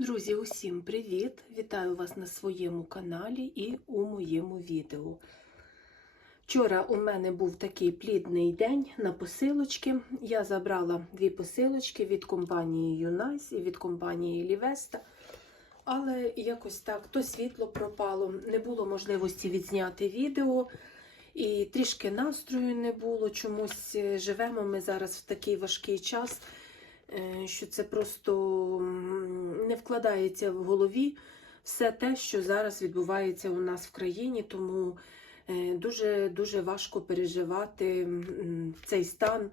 Друзі, усім привіт! Вітаю вас на своєму каналі і у моєму відео. Вчора у мене був такий плідний день на посилочки. Я забрала дві посилочки від компанії Юнайс і від компанії Лівеста. Але якось так, то світло пропало, не було можливості відзняти відео, і трішки настрою не було. Чомусь е, живемо ми зараз в такий важкий час, що це просто не вкладається в голові все те, що зараз відбувається у нас в країні. Тому е, дуже дуже важко переживати цей стан,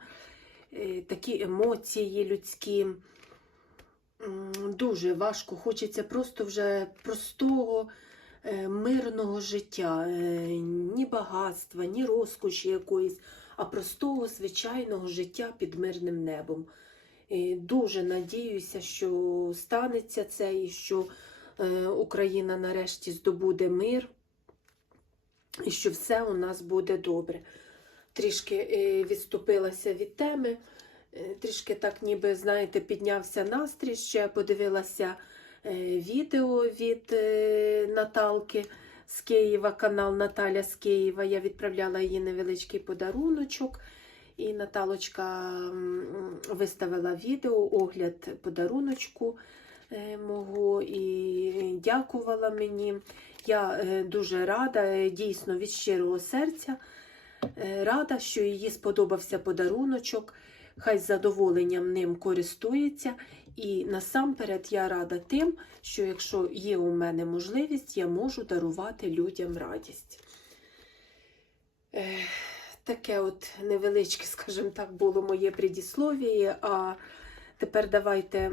е, такі емоції людські. Дуже важко. Хочеться просто вже простого, е, мирного життя, е, ні багатства, ні розкоші якоїсь, а простого, звичайного життя під мирним небом. І Дуже надіюся, що станеться це і що е, Україна нарешті здобуде мир, і що все у нас буде добре. Трішки е, відступилася від теми. Е, Трішки так, ніби, знаєте, піднявся настрій. Ще подивилася е, відео від е, Наталки з Києва, канал Наталя з Києва. Я відправляла їй невеличкий подаруночок. І Наталочка виставила відео, огляд подаруночку е, мого і дякувала мені. Я е, дуже рада, е, дійсно від щирого серця. Рада, що їй сподобався подаруночок хай з задоволенням ним користується. І насамперед я рада тим, що якщо є у мене можливість, я можу дарувати людям радість. Таке от невеличке, скажімо так, було моє предісловіє. А тепер давайте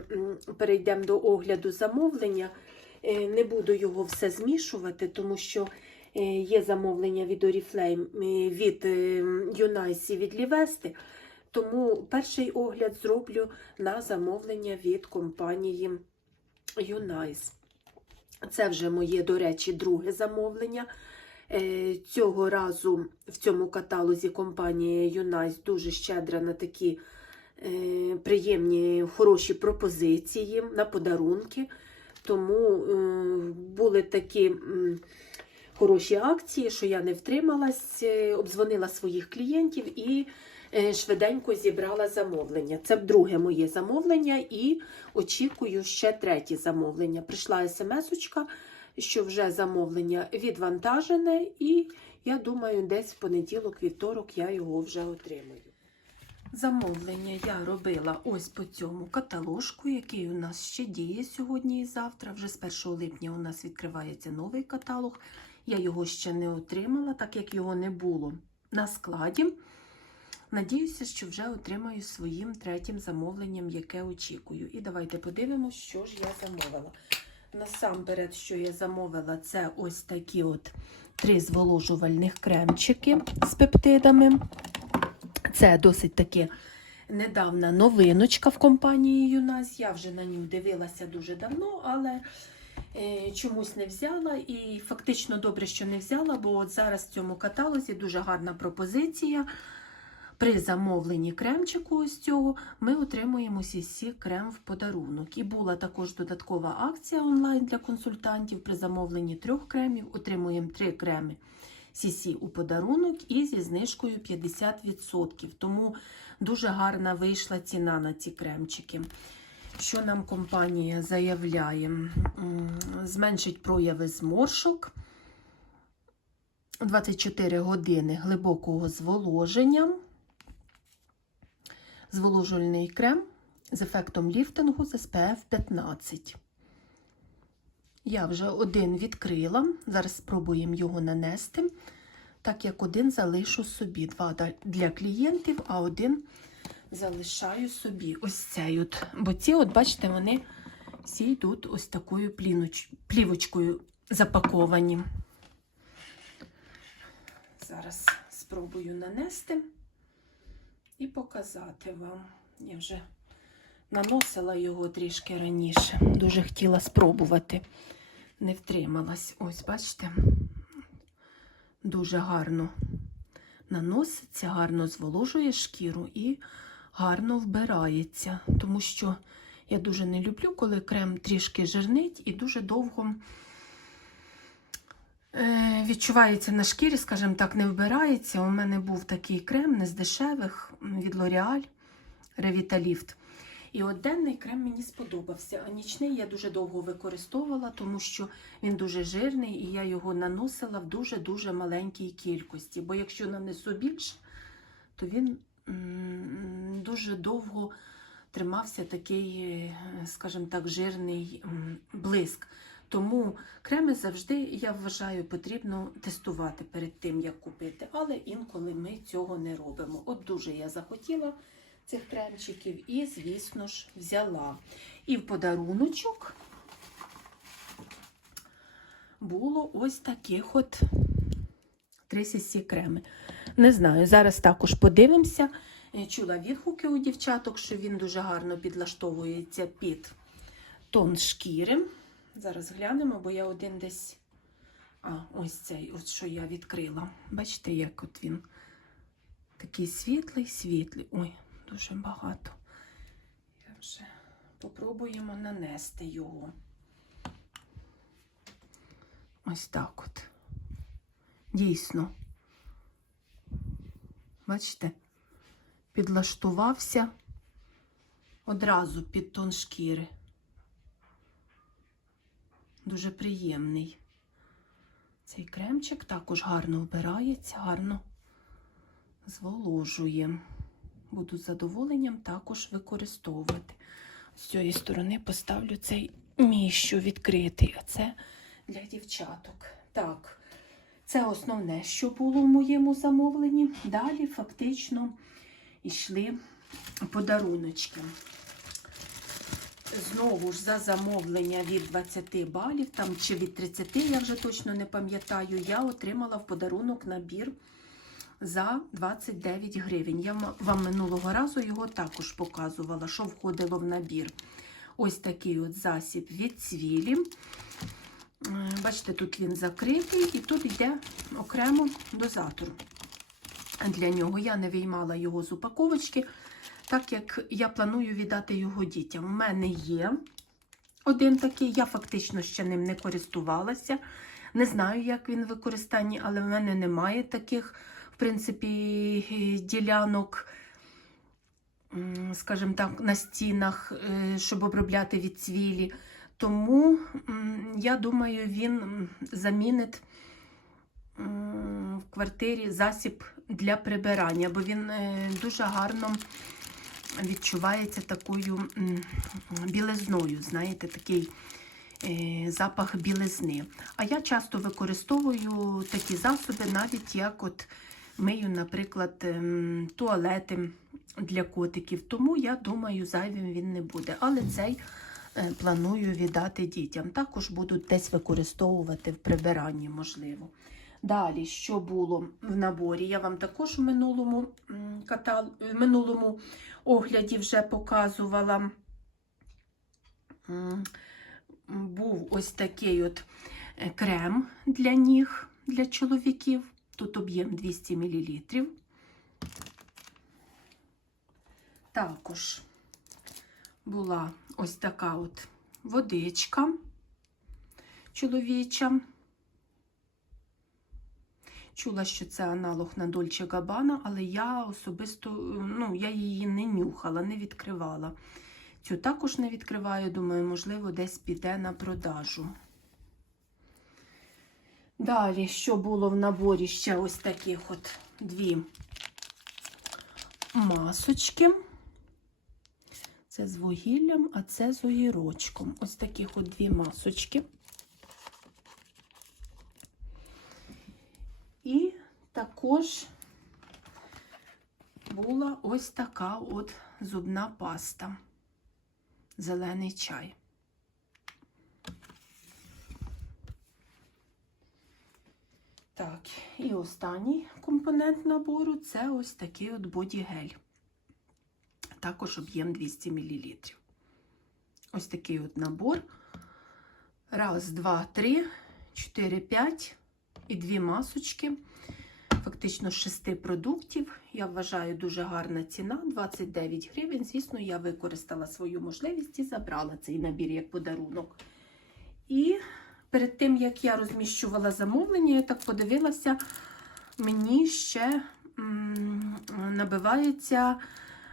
перейдемо до огляду замовлення. Е, Не буду його все змішувати, тому що е, є замовлення від Oriflame, е, від Юнайс і від Лівести. Тому перший огляд зроблю на замовлення від компанії Юнайс. Це вже моє, до речі, друге замовлення. Е, Цього разу в цьому каталозі компанія Юнайс дуже щедра на такі е, приємні, хороші пропозиції на подарунки. Тому е, були такі хороші акції, що я не втрималась, обдзвонила своїх клієнтів і швиденько зібрала замовлення. Це друге моє замовлення і очікую ще третє замовлення. Прийшла смс-очка, що вже замовлення відвантажене, і я думаю, десь в понеділок, вівторок я його вже отримаю. Замовлення я робила ось по цьому каталожку, який у нас ще діє сьогодні і завтра. Вже з 1 липня у нас відкривається новий каталог. Я його ще не отримала, так як його не було на складі. Надіюся, що вже отримаю своїм третім замовленням, яке очікую. І давайте подивимося, що ж я замовила. Насамперед, що я замовила, це ось такі от три зволожувальних кремчики з пептидами. Це досить таки недавна новиночка в компанії Юнас. Я вже на нього дивилася дуже давно, але е, чомусь не взяла. І фактично добре, що не взяла, бо от зараз в цьому каталозі дуже гарна пропозиція. При замовленні кремчику ось цього ми отримуємо CC крем в подарунок. І була також додаткова акція онлайн для консультантів. При замовленні трьох кремів отримуємо три креми CC у подарунок і зі знижкою 50%. Тому дуже гарна вийшла ціна на ці кремчики. Що нам компанія заявляє? Зменшить прояви зморшок. 24 години глибокого зволоження. Зволожувальний крем з ефектом ліфтингу з SPF 15. Я вже один відкрила. Зараз спробуємо його нанести. Так як один залишу собі. Два для клієнтів, а один залишаю собі. Ось цей от. Бо ці, от, бачите, вони всі йдуть ось такою пліноч... плівочкою запаковані. Зараз спробую нанести і показати вам. Я вже наносила його трішки раніше. Дуже хотіла спробувати. Не втрималась. Ось, бачите, дуже гарно наноситься, гарно зволожує шкіру і гарно вбирається. Тому що Я дуже не люблю, коли крем трішки жирнить і дуже довго відчувається на шкірі, скажімо так, не вбирається. У мене був такий крем не з дешевих від L'Oreal Revitalift. І от денний крем мені сподобався, а нічний я дуже довго використовувала, тому що він дуже жирний і я його наносила в дуже-дуже маленькій кількості. Бо якщо нанесу більше, то він дуже довго тримався такий, е, скажімо так, жирний блиск. Тому креми завжди, я вважаю, потрібно тестувати перед тим, як купити. Але інколи ми цього не робимо. От дуже я захотіла цих кремчиків і, звісно ж, взяла. І в подаруночок було ось таких от 3 cc креми. Не знаю, зараз також подивимося. Е, Чула відгуки у дівчаток, що він дуже гарно підлаштовується під тон шкіри. Зараз глянемо, бо я один десь. А, ось цей, от що я відкрила. Бачите, як от він такий світлий, світлий. Ой, дуже багато. Я вже попробуємо нанести його. Ось так от. Дійсно. Бачите? Підлаштувався одразу під тон шкіри. Дуже приємний. Цей кремчик також гарно вбирається, гарно зволожує. Буду з задоволенням також використовувати. З цієї сторони поставлю цей мій, що відкритий, а це для дівчаток. Так, це основне, що було в моєму замовленні. Далі фактично йшли подаруночки. Знову ж за замовлення від 20 балів, там чи від 30, я вже точно не пам'ятаю, я отримала в подарунок набір за 29 гривень. Я вам минулого разу його також показувала, що входило в набір. Ось такий от засіб від цвілі. Бачите, тут він закритий, і тут йде окремо дозатор для нього. Я не виймала його з упаковочки, так як я планую віддати його дітям. У мене є один такий, я фактично ще ним не користувалася. Не знаю, як він в використанні, але в мене немає таких, в принципі, е, ділянок, скажімо так, на стінах, е, щоб обробляти від цвілі. Тому я думаю, він замінить в квартирі засіб для прибирання, бо він е, дуже гарно відчувається такою білизною, знаєте, такий е, запах білизни. А я часто використовую такі засоби, навіть як от мию, наприклад, ем, туалети для котиків. Тому я думаю, зайвим він не буде. Але цей е, планую віддати дітям. Також буду десь використовувати в прибиранні, можливо. Далі, що було в наборі? Я вам також в минулому, катал... в минулому огляді вже показувала. Був ось такий от е, крем для ніг для чоловіків. Тут об'єм 200 мл. Також була ось така от водичка чоловіча. Чула, що це аналог на Дольче Габана, але я особисто ну, я її не нюхала, не відкривала. Цю також не відкриваю, думаю, можливо, десь піде на продажу. Далі, що було в наборі ще ось таких от дві масочки. Це з вугіллям, а це з огірочком. Ось таких от дві масочки. І також була ось така от зубна паста. Зелений чай. Так, і останній компонент набору це ось такий от бодігель. Також об'єм 200 мл. Ось такий от набор. Раз, два, три, чотири, п'ять і дві масочки. Фактично з шести продуктів. Я вважаю дуже гарна ціна 29 гривень. Звісно, я використала свою можливість і забрала цей набір як подарунок. І перед тим, як я розміщувала замовлення, я так подивилася, мені ще набивається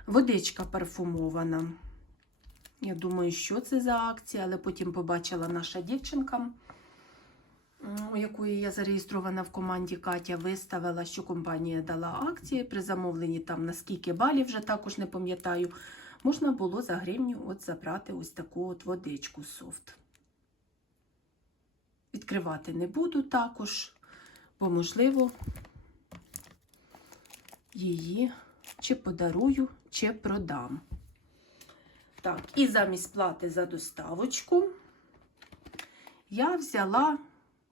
водичка парфумована. Я думаю, що це за акція, але потім побачила наша дівчинка, у якої я зареєстрована в команді Катя, виставила, що компанія дала акції. При замовленні там на скільки балів, вже також не пам'ятаю, можна було за гривню от забрати ось таку от водичку софт. Відкривати не буду також, бо, можливо, її чи подарую, чи продам. Так, і замість плати за доставочку я взяла,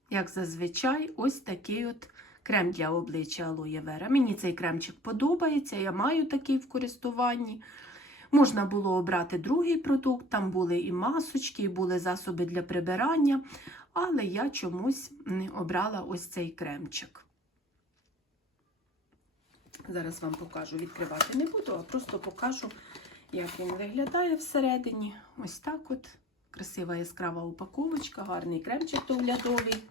як зазвичай, ось такий от крем для обличчя Алоє Вера. Мені цей кремчик подобається, я маю такий в користуванні. Можна було обрати другий продукт, там були і масочки, і були засоби для прибирання, але я чомусь м, обрала ось цей кремчик. Зараз вам покажу, відкривати не буду, а просто покажу, як він виглядає всередині. Ось так от. Красива яскрава упаковочка, гарний кремчик доглядовий.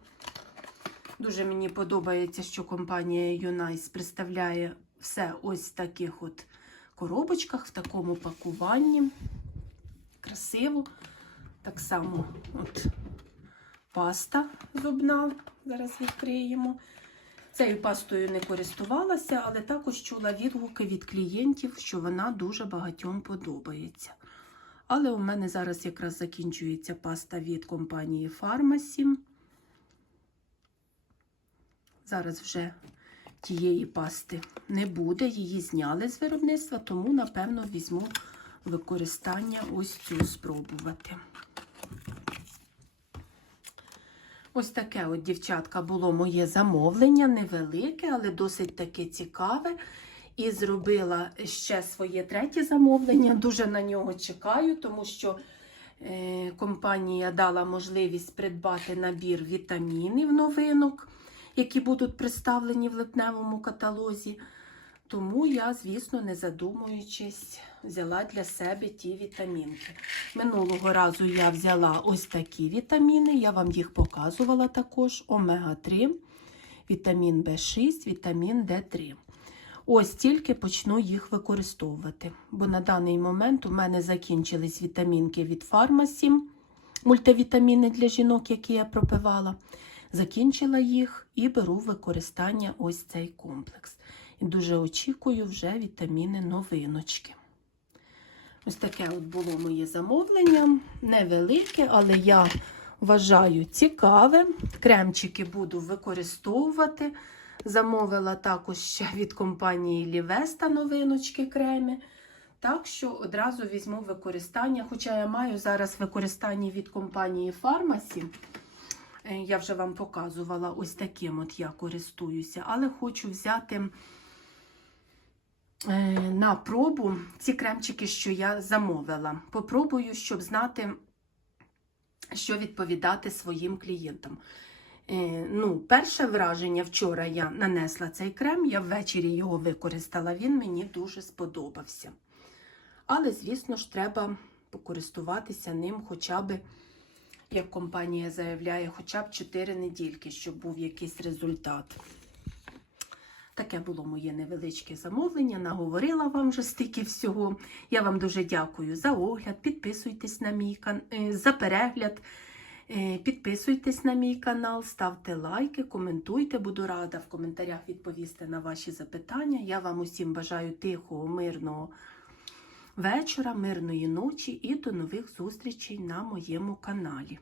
Дуже мені подобається, що компанія Юнайс представляє все ось в таких от коробочках, в такому пакуванні. Красиво. Так само от паста зубна. Зараз відкриємо. Цією пастою не користувалася, але також чула відгуки від клієнтів, що вона дуже багатьом подобається. Але у мене зараз якраз закінчується паста від компанії Pharmacy. Зараз вже тієї пасти не буде, її зняли з виробництва, тому, напевно, візьму використання ось цю спробувати. Ось таке от, дівчатка, було моє замовлення, невелике, але досить таки цікаве. І зробила ще своє третє замовлення. Дуже на нього чекаю, тому що е, компанія дала можливість придбати набір вітамінів новинок, які будуть представлені в липневому каталозі. Тому я, звісно, не задумуючись, взяла для себе ті вітамінки. Минулого разу я взяла ось такі вітаміни, я вам їх показувала також: омега-3, вітамін В6, вітамін Д3. Ось тільки почну їх використовувати. Бо на даний момент у мене закінчились вітамінки від фармасі, мультивітаміни для жінок, які я пропивала. Закінчила їх і беру використання ось цей комплекс. І дуже очікую вже вітаміни новиночки. Ось таке от було моє замовлення. Невелике, але я вважаю цікаве. Кремчики буду використовувати. Замовила також ще від компанії Лівеста новиночки креми. Так що одразу візьму використання. Хоча я маю зараз використання від компанії Pharmacy. Е, Я вже вам показувала ось таким от я користуюся, але хочу взяти е, на пробу ці кремчики, що я замовила. Попробую, щоб знати, що відповідати своїм клієнтам. Е, Ну, перше враження вчора я нанесла цей крем, я ввечері його використала, він мені дуже сподобався. Але, звісно ж, треба покористуватися ним хоча б, як компанія заявляє, хоча б 4 недільки, щоб був якийсь результат. Таке було моє невеличке замовлення. Наговорила вам вже стільки всього. Я вам дуже дякую за огляд. Підписуйтесь на мій канал, за перегляд. Е, Підписуйтесь на мій канал, ставте лайки, коментуйте. Буду рада в коментарях відповісти на ваші запитання. Я вам усім бажаю тихого, мирного вечора, мирної ночі і до нових зустрічей на моєму каналі.